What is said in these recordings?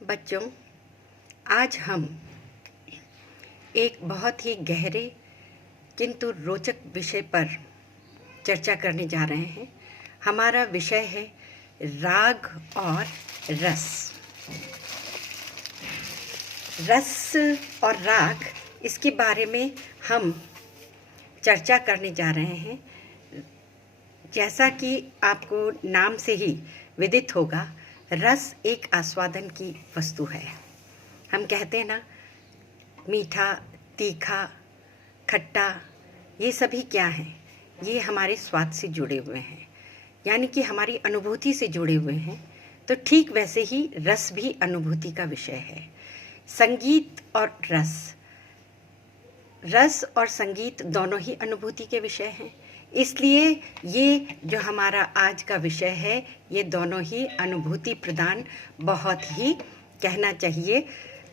बच्चों, आज हम एक बहुत ही गहरे किंतु रोचक विषय पर चर्चा करने जा रहे हैं। हमारा विषय है राग और रस। रस और राग, इसके बारे में हम चर्चा करने जा रहे हैं। जैसा कि आपको नाम से ही विदित होगा, रस एक आस्वादन की वस्तु है। हम कहते हैं ना, मीठा, तीखा, खट्टा, ये सभी क्या हैं? ये हमारे स्वाद से जुड़े हुए हैं, यानी कि हमारी अनुभूति से जुड़े हुए हैं। तो ठीक वैसे ही रस भी अनुभूति का विषय है। संगीत और रस और संगीत दोनों ही अनुभूति के विषय हैं। इसलिए ये जो हमारा आज का विषय है, ये दोनों ही अनुभूति प्रदान, बहुत ही कहना चाहिए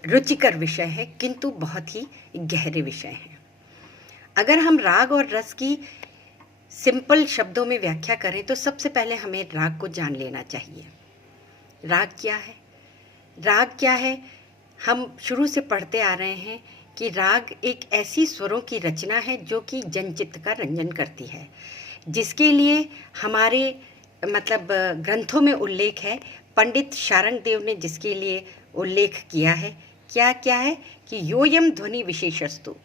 रुचिकर विषय है, किंतु बहुत ही गहरे विषय हैं। अगर हम राग और रस की सिंपल शब्दों में व्याख्या करें तो सबसे पहले हमें राग को जान लेना चाहिए। राग क्या है? राग क्या है? हम शुरू से पढ़ते आ रहे हैं कि राग एक ऐसी स्वरों की रचना है जो कि जनचित्त का रंजन करती है, जिसके लिए हमारे ग्रंथों में उल्लेख है। पंडित शारंग देव ने जिसके लिए उल्लेख किया है, क्या क्या है कि योयम ध्वनि विशेषस्तु,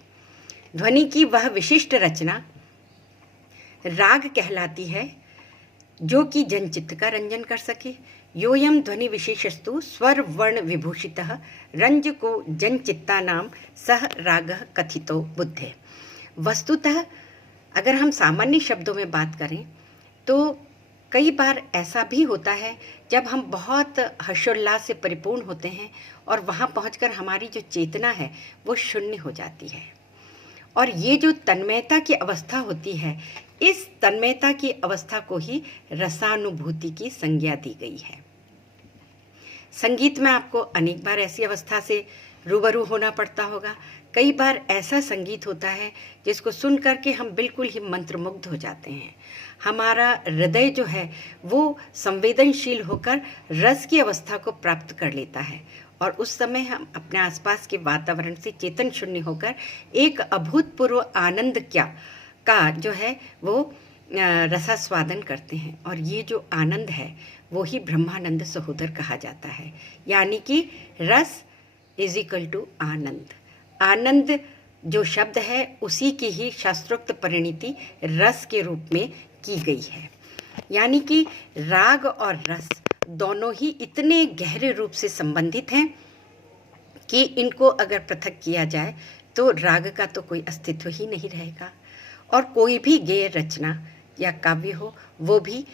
ध्वनि की वह विशिष्ट रचना राग कहलाती है जो कि जनचित्त का रंजन कर सके। योयम ध्वनि विशेषस्तु स्वर वर्ण विभूषितः रंज को जनचित्ता नाम सह रागः कथितो बुद्धे। वस्तुतः अगर हम सामान्य शब्दों में बात करें तो कई बार ऐसा भी होता है जब हम बहुत हर्षोल्लास से परिपूर्ण होते हैं और वहाँ पहुंचकर हमारी जो चेतना है वो शून्य हो जाती है। और ये जो तन्मयता की अवस्था होती है, इस तन्मयता की अवस्था को ही रसानुभूति की संज्ञा दी गई है। संगीत में आपको अनेक बार ऐसी अवस्था से रूबरू होना पड़ता होगा। कई बार ऐसा संगीत होता है जिसको सुन करके हम बिल्कुल ही मंत्रमुग्ध हो जाते हैं। हमारा हृदय जो है वो संवेदनशील होकर रस की अवस्था को प्राप्त कर लेता है, और उस समय हम अपने आसपास के वातावरण से चेतन शून्य होकर एक अभूतपूर्व आनंद का जो है वो रसास्वादन करते हैं। और ये जो आनंद है वो ही ब्रह्मानंद सहोदर कहा जाता है, यानी कि रस इज इक्वल टू आनंद। आनंद जो शब्द है उसी की ही शास्त्रोक्त परिणति रस के रूप में की गई है। यानी कि राग और रस दोनों ही इतने गहरे रूप से संबंधित हैं कि इनको अगर पृथक किया जाए तो राग का तो कोई अस्तित्व ही नहीं रहेगा, और कोई भी गेय रचना या काव्य हो वो भी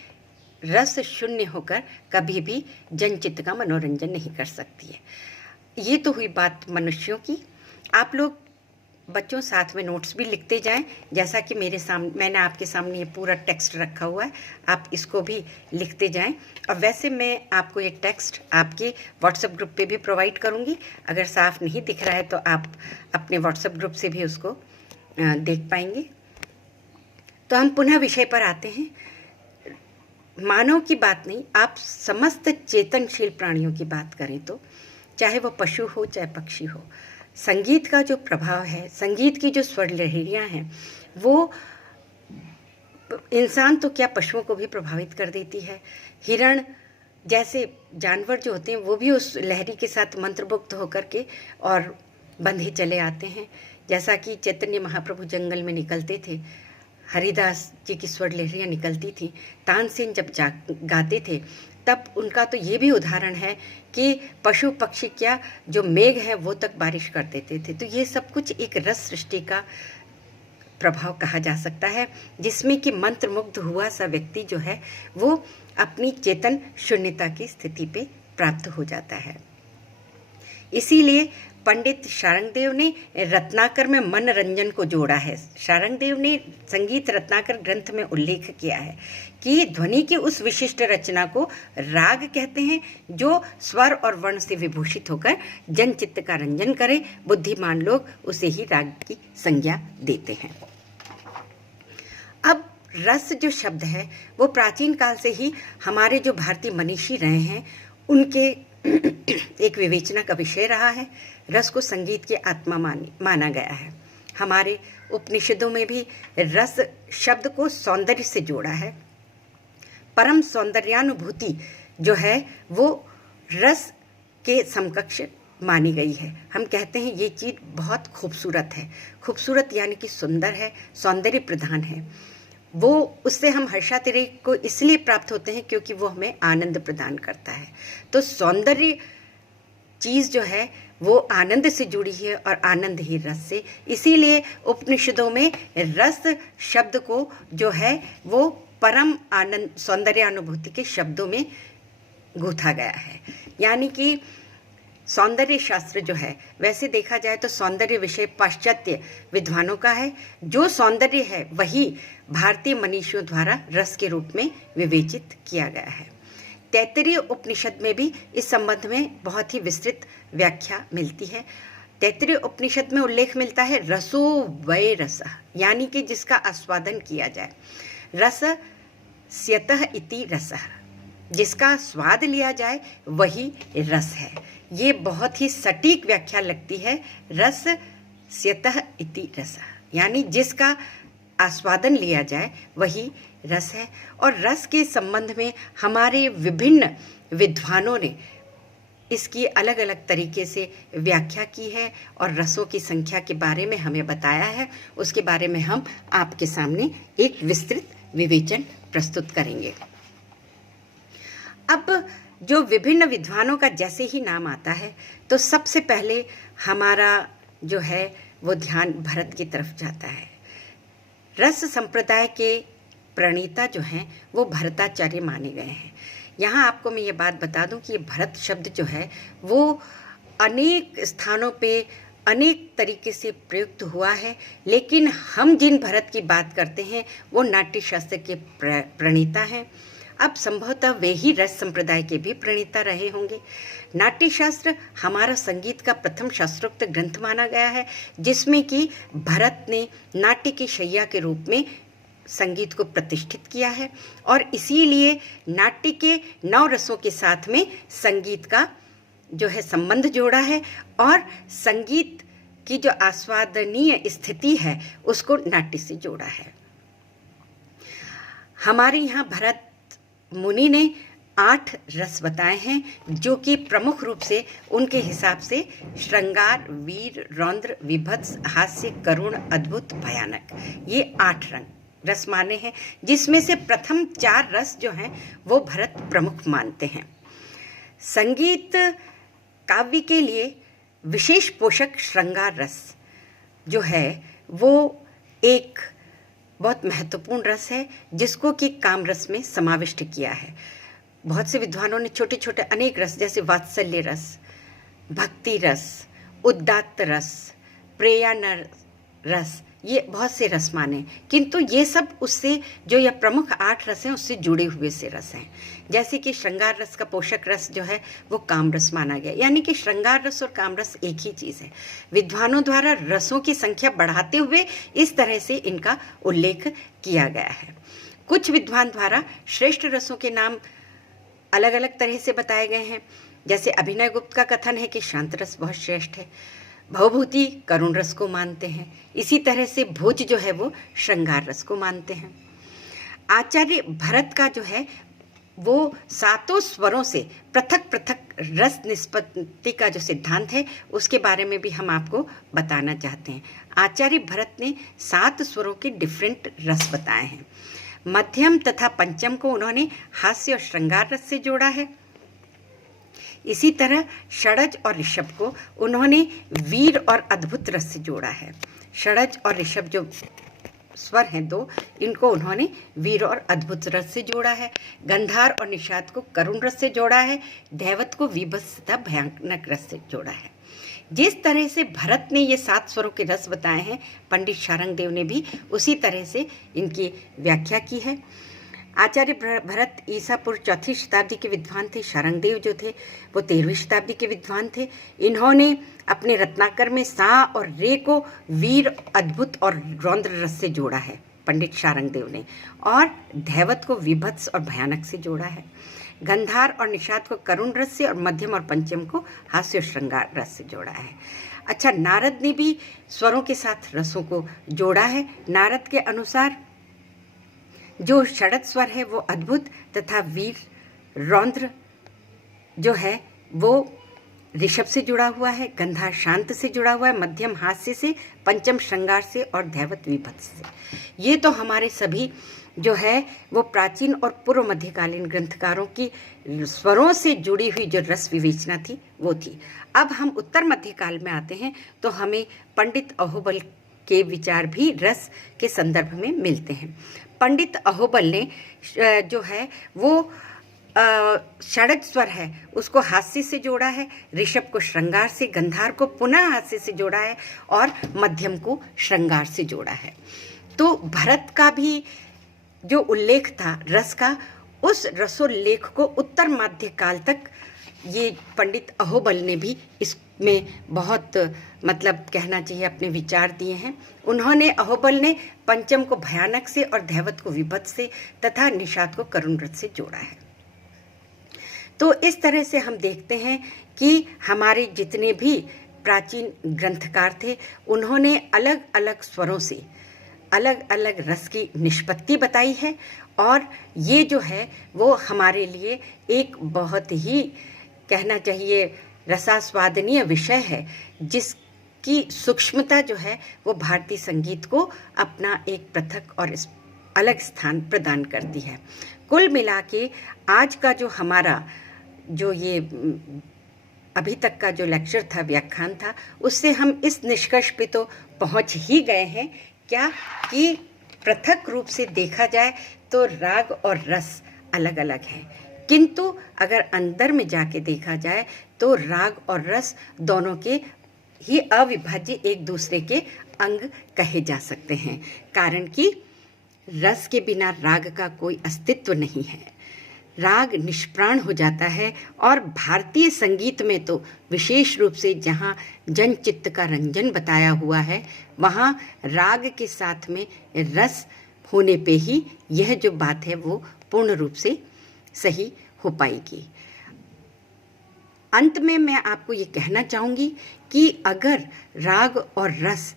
रस शून्य होकर कभी भी जनचित्त का मनोरंजन नहीं कर सकती है। ये तो हुई बात मनुष्यों की। आप लोग बच्चों साथ में नोट्स भी लिखते जाएं, जैसा कि मैंने आपके सामने ये पूरा टेक्स्ट रखा हुआ है, आप इसको भी लिखते जाएं। और वैसे मैं आपको ये टेक्स्ट आपके व्हाट्सएप ग्रुप पे भी प्रोवाइड करूंगी। अगर साफ नहीं दिख रहा है तो आप अपने व्हाट्सएप ग्रुप से भी उसको देख पाएंगे। तो हम पुनः विषय पर आते हैं। मानव की बात नहीं, आप समस्त चेतनशील प्राणियों की बात करें तो चाहे वो पशु हो चाहे पक्षी हो, संगीत का जो प्रभाव है, संगीत की जो स्वर लहरियाँ हैं, वो इंसान तो क्या पशुओं को भी प्रभावित कर देती है। हिरण जैसे जानवर जो होते हैं वो भी उस लहरी के साथ मंत्रमुग्ध होकर के और बंधे चले आते हैं। जैसा कि चैतन्य महाप्रभु जंगल में निकलते थे, हरिदास जी की स्वर लहरियाँ निकलती थी, तानसेन जब गाते थे, तब उनका तो ये भी उदाहरण है कि पशु पक्षी क्या, जो मेघ है वो तक बारिश कर देते थे। तो ये सब कुछ एक रस सृष्टि का प्रभाव कहा जा सकता है, जिसमें कि मंत्रमुग्ध हुआ सा व्यक्ति जो है वो अपनी चेतन शून्यता की स्थिति पे प्राप्त हो जाता है। इसीलिए पंडित शारंगदेव ने रत्नाकर में मनोरंजन को जोड़ा है। शारंगदेव ने संगीत रत्नाकर ग्रंथ में उल्लेख किया है कि ध्वनि की उस विशिष्ट रचना को राग कहते हैं जो स्वर और वर्ण से विभूषित होकर जनचित्त का रंजन करे। बुद्धिमान लोग उसे ही राग की संज्ञा देते हैं। अब रस जो शब्द है वो प्राचीन काल से ही हमारे जो भारतीय मनीषी रहे हैं उनके एक विवेचना का विषय रहा है। रस को संगीत की आत्मा माना गया है। हमारे उपनिषदों में भी रस शब्द को सौंदर्य से जोड़ा है। परम सौंदर्यानुभूति जो है वो रस के समकक्ष मानी गई है। हम कहते हैं ये चीज़ बहुत खूबसूरत है। खूबसूरत यानी कि सुंदर है, सौंदर्य प्रधान है। वो उससे हम हर्षातिरेक को इसलिए प्राप्त होते हैं क्योंकि वो हमें आनंद प्रदान करता है। तो सौंदर्य चीज़ जो है वो आनंद से जुड़ी है और आनंद ही रस से। इसीलिए उपनिषदों में रस शब्द को जो है वो परम आनंद सौंदर्यानुभूति के शब्दों में गूंथा गया है। यानी कि सौंदर्य शास्त्र जो है, वैसे देखा जाए तो सौंदर्य विषय पाश्चात्य विद्वानों का है। जो सौंदर्य है वही भारतीय मनीषियों द्वारा रस के रूप में विवेचित किया गया है। तैत्तिरीय उपनिषद में भी इस संबंध में बहुत ही विस्तृत व्याख्या मिलती है। तैत्तिरीय उपनिषद में उल्लेख मिलता है रसो वै रस, यानी कि जिसका आस्वादन किया जाए। रस स्यतः इति रसः, जिसका स्वाद लिया जाए वही रस है। ये बहुत ही सटीक व्याख्या लगती है। रस स्यतः इति रसः, यानी जिसका आस्वादन लिया जाए वही रस है। और रस के संबंध में हमारे विभिन्न विद्वानों ने इसकी अलग अलग तरीके से व्याख्या की है और रसों की संख्या के बारे में हमें बताया है। उसके बारे में हम आपके सामने एक विस्तृत विवेचन प्रस्तुत करेंगे। अब जो विभिन्न विद्वानों का जैसे ही नाम आता है तो सबसे पहले हमारा जो है वो ध्यान भरत की तरफ जाता है। रस संप्रदाय के प्रणेता जो हैं वो भरताचार्य माने गए हैं। यहाँ आपको मैं ये बात बता दूं कि ये भरत शब्द जो है वो अनेक स्थानों पे अनेक तरीके से प्रयुक्त हुआ है, लेकिन हम जिन भरत की बात करते हैं वो नाट्य शास्त्र के प्रणेता हैं। अब संभवतः वे ही रस संप्रदाय के भी प्रणेता रहे होंगे। नाट्य शास्त्र हमारा संगीत का प्रथम शास्त्रोक्त ग्रंथ माना गया है, जिसमें कि भरत ने नाट्य की शैया के रूप में संगीत को प्रतिष्ठित किया है और इसीलिए नाट्य के 9 रसों के साथ में संगीत का जो है संबंध जोड़ा है और संगीत की जो आस्वादनीय स्थिति है उसको नाट्य से जोड़ा है। हमारे यहाँ भरत मुनि ने 8 रस बताए हैं, जो कि प्रमुख रूप से उनके हिसाब से श्रृंगार, वीर, रौद्र, विभत्स, हास्य, करुण, अद्भुत, भयानक, ये 8 रस माने हैं, जिसमें से प्रथम 4 रस जो हैं वो भरत प्रमुख मानते हैं। संगीत काव्य के लिए विशेष पोषक श्रृंगार रस जो है वो एक बहुत महत्वपूर्ण रस है, जिसको कि काम रस में समाविष्ट किया है। बहुत से विद्वानों ने छोटे छोटे अनेक रस जैसे वात्सल्य रस, भक्ति रस, उदात्त रस, प्रेयान रस, ये बहुत से रस माने, किंतु ये सब उससे जो यह प्रमुख 8 रस हैं उससे जुड़े हुए से रस हैं। जैसे कि श्रृंगार रस का पोषक रस जो है वो काम रस माना गया, यानी कि श्रृंगार रस और काम रस एक ही चीज़ है। विद्वानों द्वारा रसों की संख्या बढ़ाते हुए इस तरह से इनका उल्लेख किया गया है। कुछ विद्वान द्वारा श्रेष्ठ रसों के नाम अलग अलग तरह से बताए गए हैं। जैसे अभिनय गुप्त का कथन है कि शांत रस बहुत श्रेष्ठ है, भवभूति करुण रस को मानते हैं, इसी तरह से भोज जो है वो श्रृंगार रस को मानते हैं। आचार्य भरत का जो है वो 7 स्वरों से पृथक पृथक रस निष्पत्ति का जो सिद्धांत है उसके बारे में भी हम आपको बताना चाहते हैं। आचार्य भरत ने 7 स्वरों के डिफरेंट रस बताए हैं। मध्यम तथा पंचम को उन्होंने हास्य और श्रृंगार रस से जोड़ा है। इसी तरह षडज और ऋषभ को उन्होंने वीर और अद्भुत रस से जोड़ा है। षडज और ऋषभ जो स्वर हैं 2, इनको उन्होंने वीर और अद्भुत रस से जोड़ा है। गंधार और निषाद को करुण रस से जोड़ा है। दैवत को विभत्स तथा भयानक रस से जोड़ा है। जिस तरह से भरत ने ये 7 स्वरों के रस बताए हैं, पंडित शारंगदेव ने भी उसी तरह से इनकी व्याख्या की है। आचार्य भरत ईसा पूर्व 4वीं शताब्दी के विद्वान थे। शारंगदेव जो थे वो 13वीं शताब्दी के विद्वान थे। इन्होंने अपने रत्नाकर में सा और रे को वीर, अद्भुत और रौद्र रस से जोड़ा है पंडित शारंगदेव ने, और दैवत को विभत्स और भयानक से जोड़ा है। गंधार और निषाद को करुण रस से और मध्यम और पंचम को हास्य और श्रृंगार रस से जोड़ा है। अच्छा, नारद ने भी स्वरों के साथ रसों को जोड़ा है। नारद के अनुसार जो षडत स्वर है वो अद्भुत तथा वीर रौद्र जो है वो ऋषभ से जुड़ा हुआ है, गंधार शांत से जुड़ा हुआ है, मध्यम हास्य से, पंचम श्रृंगार से और धैवत विभत्स से। ये तो हमारे सभी जो है वो प्राचीन और पूर्व मध्यकालीन ग्रंथकारों की स्वरों से जुड़ी हुई जो रस विवेचना थी वो थी। अब हम उत्तर मध्यकाल में आते हैं तो हमें पंडित अहोबल के विचार भी रस के संदर्भ में मिलते हैं। पंडित अहोबल ने जो है वो षडज स्वर है उसको हास्य से जोड़ा है, ऋषभ को श्रृंगार से, गंधार को पुनः हास्य से जोड़ा है और मध्यम को श्रृंगार से जोड़ा है। तो भरत का भी जो उल्लेख था रस का, उस रसोल्लेख को उत्तर मध्यकाल तक ये पंडित अहोबल ने भी इसमें बहुत मतलब कहना चाहिए अपने विचार दिए हैं। उन्होंने अहोबल ने पंचम को भयानक से और धैवत को विभत्स से तथा निषाद को करुण रस से जोड़ा है। तो इस तरह से हम देखते हैं कि हमारे जितने भी प्राचीन ग्रंथकार थे उन्होंने अलग अलग स्वरों से अलग अलग रस की निष्पत्ति बताई है और ये जो है वो हमारे लिए एक बहुत ही कहना चाहिए रसास्वादनीय विषय है, जिसकी सूक्ष्मता जो है वो भारतीय संगीत को अपना एक पृथक और अलग स्थान प्रदान करती है। कुल मिला के आज का जो हमारा जो ये अभी तक का जो लेक्चर था, व्याख्यान था, उससे हम इस निष्कर्ष पे तो पहुंच ही गए हैं क्या कि पृथक रूप से देखा जाए तो राग और रस अलग अलग हैं, किंतु अगर अंदर में जाके देखा जाए तो राग और रस दोनों के ही अविभाज्य एक दूसरे के अंग कहे जा सकते हैं, कारण कि रस के बिना राग का कोई अस्तित्व नहीं है। राग निष्प्राण हो जाता है और भारतीय संगीत में तो विशेष रूप से जहाँ जन चित्त का रंजन बताया हुआ है वहाँ राग के साथ में रस होने पे ही यह जो बात है वो पूर्ण रूप से सही हो पाएगी। अंत में मैं आपको ये कहना चाहूँगी कि अगर राग और रस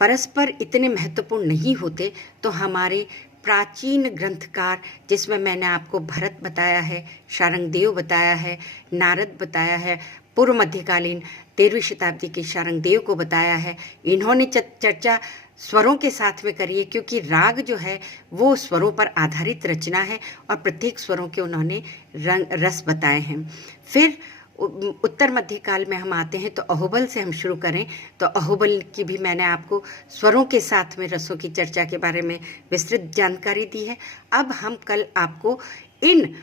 परस्पर इतने महत्वपूर्ण नहीं होते तो हमारे प्राचीन ग्रंथकार, जिसमें मैंने आपको भरत बताया है, शारंगदेव बताया है, नारद बताया है, पूर्व मध्यकालीन 13वीं शताब्दी के शारंगदेव को बताया है, इन्होंने चर्चा स्वरों के साथ में करी है, क्योंकि राग जो है वो स्वरों पर आधारित रचना है और प्रत्येक स्वरों के उन्होंने रस बताए हैं। फिर उत्तर मध्यकाल में हम आते हैं तो अहोबल से हम शुरू करें तो अहोबल की भी मैंने आपको स्वरों के साथ में रसों की चर्चा के बारे में विस्तृत जानकारी दी है। अब हम कल आपको इन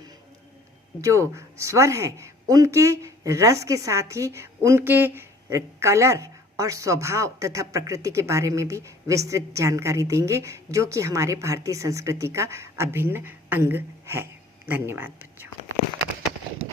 जो स्वर हैं उनके रस के साथ ही उनके कलर और स्वभाव तथा प्रकृति के बारे में भी विस्तृत जानकारी देंगे, जो कि हमारे भारतीय संस्कृति का अभिन्न अंग है। धन्यवाद बच्चों।